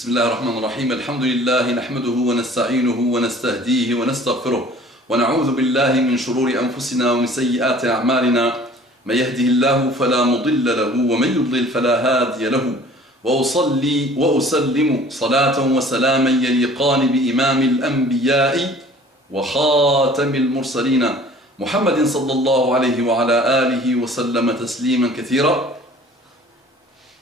بسم الله الرحمن الرحيم الحمد لله نحمده ونستعينه ونستهديه ونستغفره ونعوذ بالله من شرور أنفسنا ومن سيئات أعمالنا من يهده الله فلا مضل له ومن يضلل فلا هادي له وأصلي وأسلم صلاة وسلاما يليقان بإمام الأنبياء وخاتم المرسلين محمد صلى الله عليه وعلى آله وسلم تسليما كثيرا.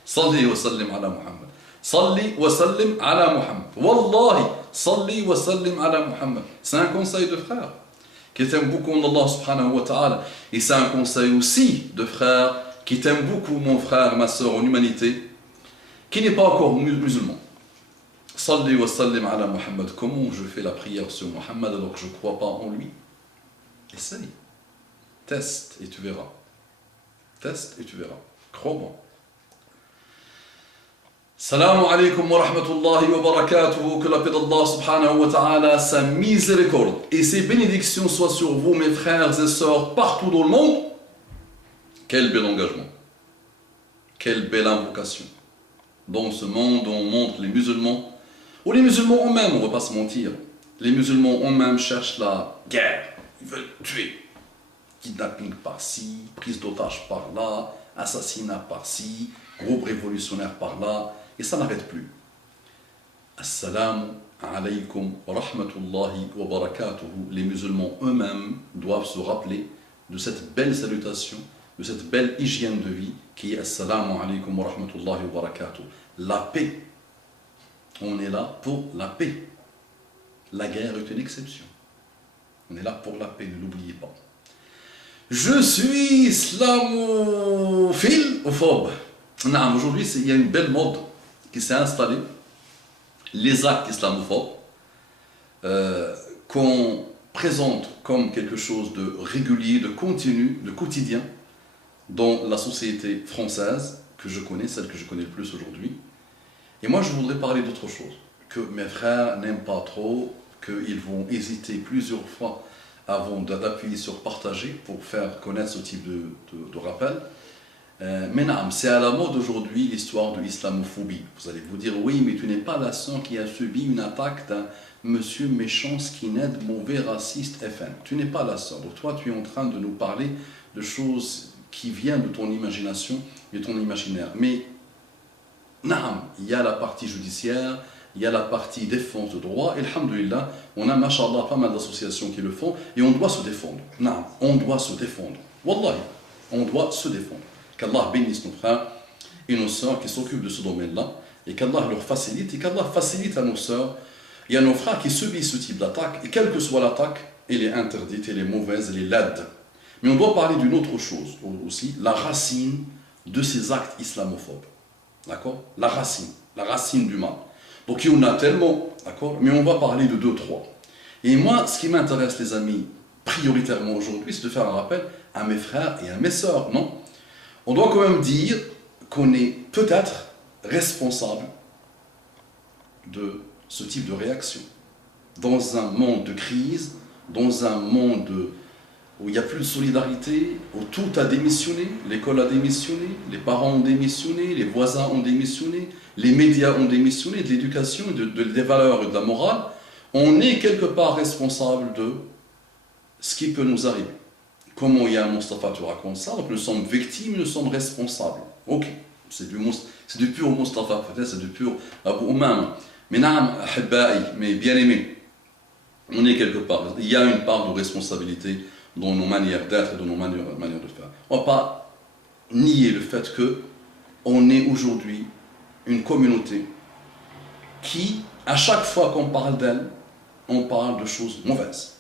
صلي وسلم على محمد. صلي وسلم على محمد. Wallahi, صلي وسلم على Muhammad. C'est un conseil de frère qui t'aime beaucoup en Allah subhanahu wa ta'ala. Et c'est un conseil aussi de frère qui t'aime beaucoup, mon frère, ma soeur en humanité, qui n'est pas encore musulman. Salli wa sallim ala Muhammad. Comment je fais la prière sur Muhammad alors que je ne crois pas en lui? Essaye. Teste et tu verras. Teste et tu verras. Crois-moi. Salam alaikum wa rahmatullahi wa barakatuhu. Que la paix d'Allah subhanahu wa ta'ala, sa miséricorde et ses bénédictions soient sur vous, mes frères et sœurs, partout dans le monde. Quel bel engagement. Quelle belle invocation. Dans ce monde où on montre les musulmans, ou les musulmans eux-mêmes, on ne va pas se mentir, les musulmans eux-mêmes cherchent la guerre, ils veulent tuer. Kidnapping par-ci, prise d'otage par-là, assassinat par-ci, groupe révolutionnaire par-là, et ça n'arrête plus. Assalamu alaykum wa rahmatullahi wa barakatuhu. Les musulmans eux-mêmes doivent se rappeler de cette belle salutation, de cette belle hygiène de vie qui est Assalamu alaykum wa rahmatullahi wa barakatuh. La paix. On est là pour la paix. La guerre est une exception. On est là pour la paix, ne l'oubliez pas. Je suis islamophile ou phobe. Non, aujourd'hui, il y a une belle mode qui s'est installée. Les actes islamophobes qu'on présente comme quelque chose de régulier, de continu, de quotidien dans la société française que je connais, celle que je connais le plus aujourd'hui. Et moi, je voudrais parler d'autre chose, que mes frères n'aiment pas trop, qu'ils vont hésiter plusieurs fois avant d'appuyer sur partager pour faire connaître ce type de rappel. Mais non, c'est à la mode aujourd'hui l'histoire de l'islamophobie. Vous allez vous dire, oui, mais tu n'es pas la seule qui a subi une attaque d'un monsieur méchant, skinhead, mauvais, raciste, FN. Tu n'es pas la seule. Donc toi, tu es en train de nous parler de choses qui viennent de ton imagination, de ton imaginaire. Mais, non, il y a la partie judiciaire, il y a la partie défense de droit, et alhamdoulilah, on a, mashallah, pas mal d'associations qui le font, et on doit se défendre. Non, on doit se défendre. Wallahi, on doit se défendre. Qu'Allah bénisse nos frères et nos sœurs qui s'occupent de ce domaine-là, et qu'Allah leur facilite, et qu'Allah facilite à nos sœurs et à nos frères qui subissent ce type d'attaque, et quelle que soit l'attaque, elle est interdite, elle est mauvaise, elle est laide. Mais on doit parler d'une autre chose aussi, la racine de ces actes islamophobes. D'accord? La racine du mal. Donc il y en a tellement, d'accord? Mais on va parler de 2-3. Et moi, ce qui m'intéresse, les amis, prioritairement aujourd'hui, c'est de faire un rappel à mes frères et à mes sœurs, non? On doit quand même dire qu'on est peut-être responsable de ce type de réaction. Dans un monde de crise, dans un monde où il n'y a plus de solidarité, où tout a démissionné, l'école a démissionné, les parents ont démissionné, les voisins ont démissionné, les médias ont démissionné, de l'éducation, des valeurs et de la morale, on est quelque part responsable de ce qui peut nous arriver. Comment il y a un Mustafa, tu racontes ça, donc nous sommes victimes, nous sommes responsables. Ok, c'est du pur Mustafa, peut-être c'est du pur Abu Umam. Mais naam, mais bien aimé, on est quelque part. Il y a une part de responsabilité dans nos manières d'être et dans nos manières de faire. On ne va pas nier le fait qu'on est aujourd'hui une communauté qui, à chaque fois qu'on parle d'elle, on parle de choses mauvaises.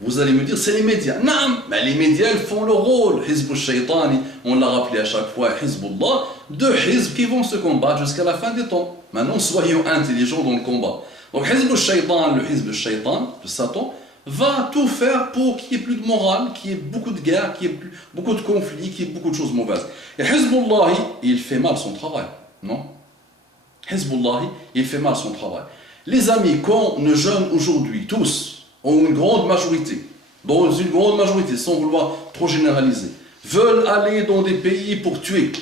Vous allez me dire, c'est les médias. Non, mais les médias, ils font le rôle. Hizb al-Shaytani, on l'a rappelé à chaque fois, Hizbullah, deux hizb qui vont se combattre jusqu'à la fin des temps. Maintenant, soyons intelligents dans le combat. Donc, Hizb al-Shaytan, le Hizb al-Shaytan, de Satan, va tout faire pour qu'il n'y ait plus de morale, qu'il y ait beaucoup de guerre, qu'il y ait beaucoup de conflits, qu'il y ait beaucoup de choses mauvaises. Et Hizbullah, il fait mal son travail, non? Hizbullah, il fait mal son travail. Les amis, quand nos jeunes aujourd'hui, tous, ont une grande majorité, dans une grande majorité, sans vouloir trop généraliser, veulent aller dans des pays pour tuer,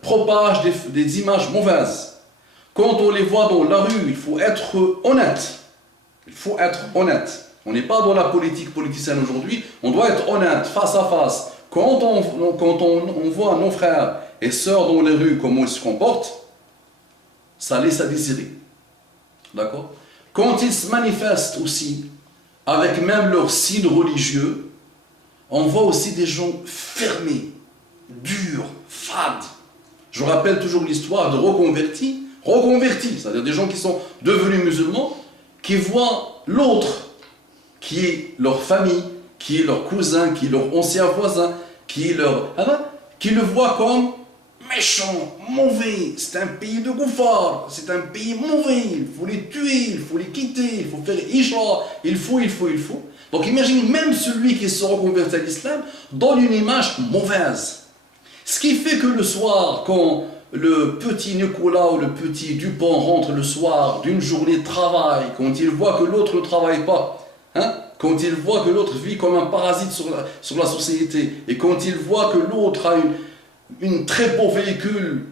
propagent des images mauvaises, Quand on les voit dans la rue, il faut être honnête. Il faut être honnête. On n'est pas dans la politique politicienne aujourd'hui, on doit être honnête, face à face. Quand on voit nos frères et sœurs dans les rues, comment ils se comportent, ça laisse à désirer. D'accord? Quand ils se manifestent aussi, avec même leurs signes religieux, on voit aussi des gens fermés, durs, fades. Je rappelle toujours l'histoire de reconvertis, c'est-à-dire des gens qui sont devenus musulmans, qui voient l'autre, qui est leur famille, qui est leur cousin, qui est leur ancien voisin, qui le voient comme méchant, mauvais, c'est un pays de gouffards, c'est un pays mauvais, il faut les tuer, il faut les quitter, il faut faire hijra, il faut. Donc imaginez, même celui qui se reconvertit à l'islam donne une image mauvaise. Ce qui fait que le soir, quand le petit Nicolas ou le petit Dupont rentre le soir d'une journée de travail, quand il voit que l'autre ne travaille pas, quand il voit que l'autre vit comme un parasite sur la société, et quand il voit que l'autre a une très beau véhicule,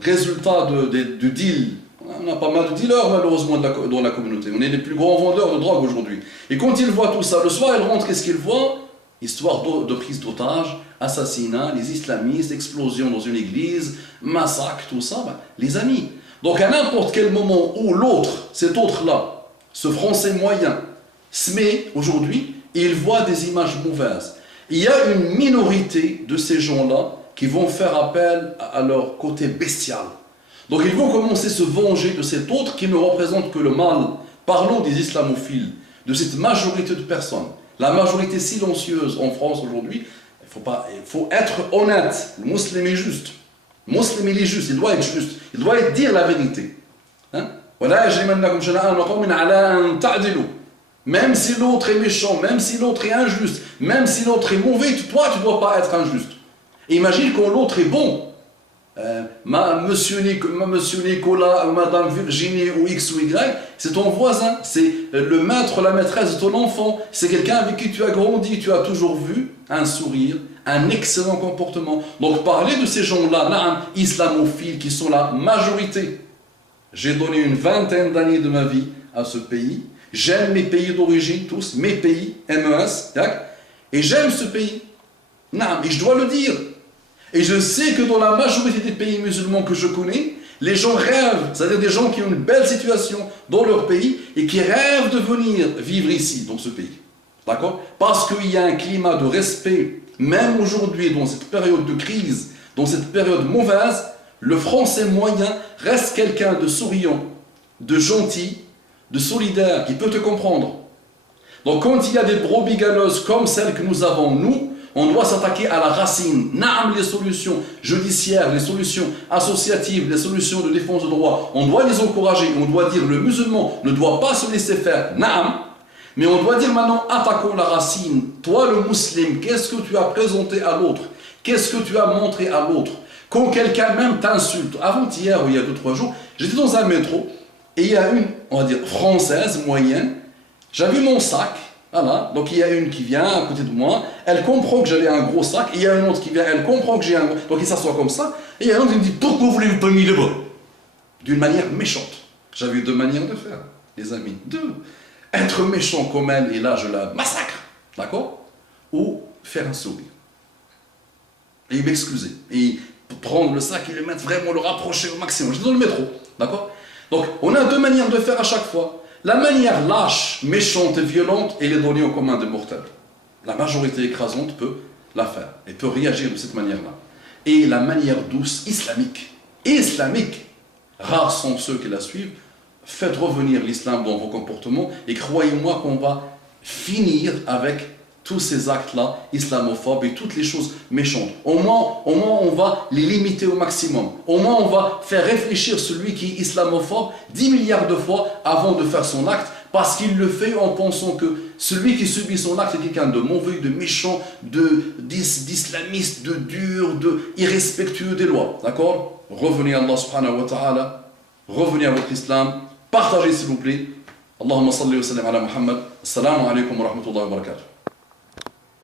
résultat de deal. On a pas mal de dealers malheureusement dans la communauté. On est les plus grands vendeurs de drogue aujourd'hui. Et quand il voit tout ça, le soir il rentre, qu'est-ce qu'il voit? Histoire de prise d'otages, assassinat, les islamistes, explosion dans une église, massacre, tout ça. Les amis. Donc à n'importe quel moment où l'autre, cet autre-là, ce Français moyen, se met aujourd'hui et il voit des images mauvaises. Il y a une minorité de ces gens-là qui vont faire appel à leur côté bestial. Donc ils vont commencer à se venger de cet autre qui ne représente que le mal. Parlons des islamophiles, de cette majorité de personnes. La majorité silencieuse en France aujourd'hui, il faut être honnête. Le musulman est juste. Le musulman il est juste, il doit être juste. Il doit dire la vérité. Même si l'autre est méchant, même si l'autre est injuste, même si l'autre est mauvais, toi tu ne dois pas être injuste. Et imagine quand l'autre est bon. Monsieur Nicolas, Madame Virginie ou X ou Y, c'est ton voisin, c'est le maître, la maîtresse de ton enfant, c'est quelqu'un avec qui tu as grandi, tu as toujours vu un sourire, un excellent comportement. Donc parler de ces gens-là, islamophiles, qui sont la majorité. J'ai donné une 20aine d'années de ma vie à ce pays, j'aime mes pays d'origine, tous, mes pays, MES, et j'aime ce pays. Et je dois le dire. Et je sais que dans la majorité des pays musulmans que je connais, les gens rêvent, c'est-à-dire des gens qui ont une belle situation dans leur pays et qui rêvent de venir vivre ici, dans ce pays. D'accord? Parce qu'il y a un climat de respect, même aujourd'hui, dans cette période de crise, dans cette période mauvaise, le Français moyen reste quelqu'un de souriant, de gentil, de solidaire, qui peut te comprendre. Donc quand il y a des brebis galeuses comme celles que nous avons, nous, on doit s'attaquer à la racine. Les solutions judiciaires, les solutions associatives, les solutions de défense de droit, on doit les encourager. On doit dire le musulman ne doit pas se laisser faire. Mais on doit dire maintenant, attaquons la racine. Toi le musulman, qu'est-ce que tu as présenté à l'autre? Qu'est-ce que tu as montré à l'autre? Quand quelqu'un même t'insulte, avant-hier ou il y a 2-3 jours, j'étais dans un métro et il y a une, on va dire, française moyenne, j'avais mon sac. Voilà, donc il y a une qui vient à côté de moi, elle comprend que j'avais un gros sac, et il y a une autre qui vient, elle comprend que j'ai un gros, donc il s'assoit comme ça, et il y a une autre qui me dit, pourquoi vous voulez pas mis le bas? D'une manière méchante. J'avais 2 manières de faire, les amis, 2. Être méchant comme elle, et là je la massacre, d'accord? Ou faire un sourire. Et m'excuser, et prendre le sac et le mettre vraiment, le rapprocher au maximum. J'étais dans le métro, d'accord? Donc on a 2 manières de faire à chaque fois. La manière lâche, méchante et violente, elle est donnée au commun des mortels. La majorité écrasante peut la faire et peut réagir de cette manière-là. Et la manière douce, islamique, rares sont ceux qui la suivent. Faites revenir l'islam dans vos comportements et croyez-moi qu'on va finir avec tous ces actes-là, islamophobes et toutes les choses méchantes. Au moins, on va les limiter au maximum. Au moins, on va faire réfléchir celui qui est islamophobe 10 milliards de fois avant de faire son acte, parce qu'il le fait en pensant que celui qui subit son acte est quelqu'un de mauvais, de méchant, d'islamiste, de dur, de irrespectueux des lois. D'accord? Revenez à Allah subhanahu wa ta'ala, revenez à votre islam, partagez s'il vous plaît. Allahumma salli wa sallim ala Muhammad. Assalamu alaikum wa rahmatullahi wa barakatuh.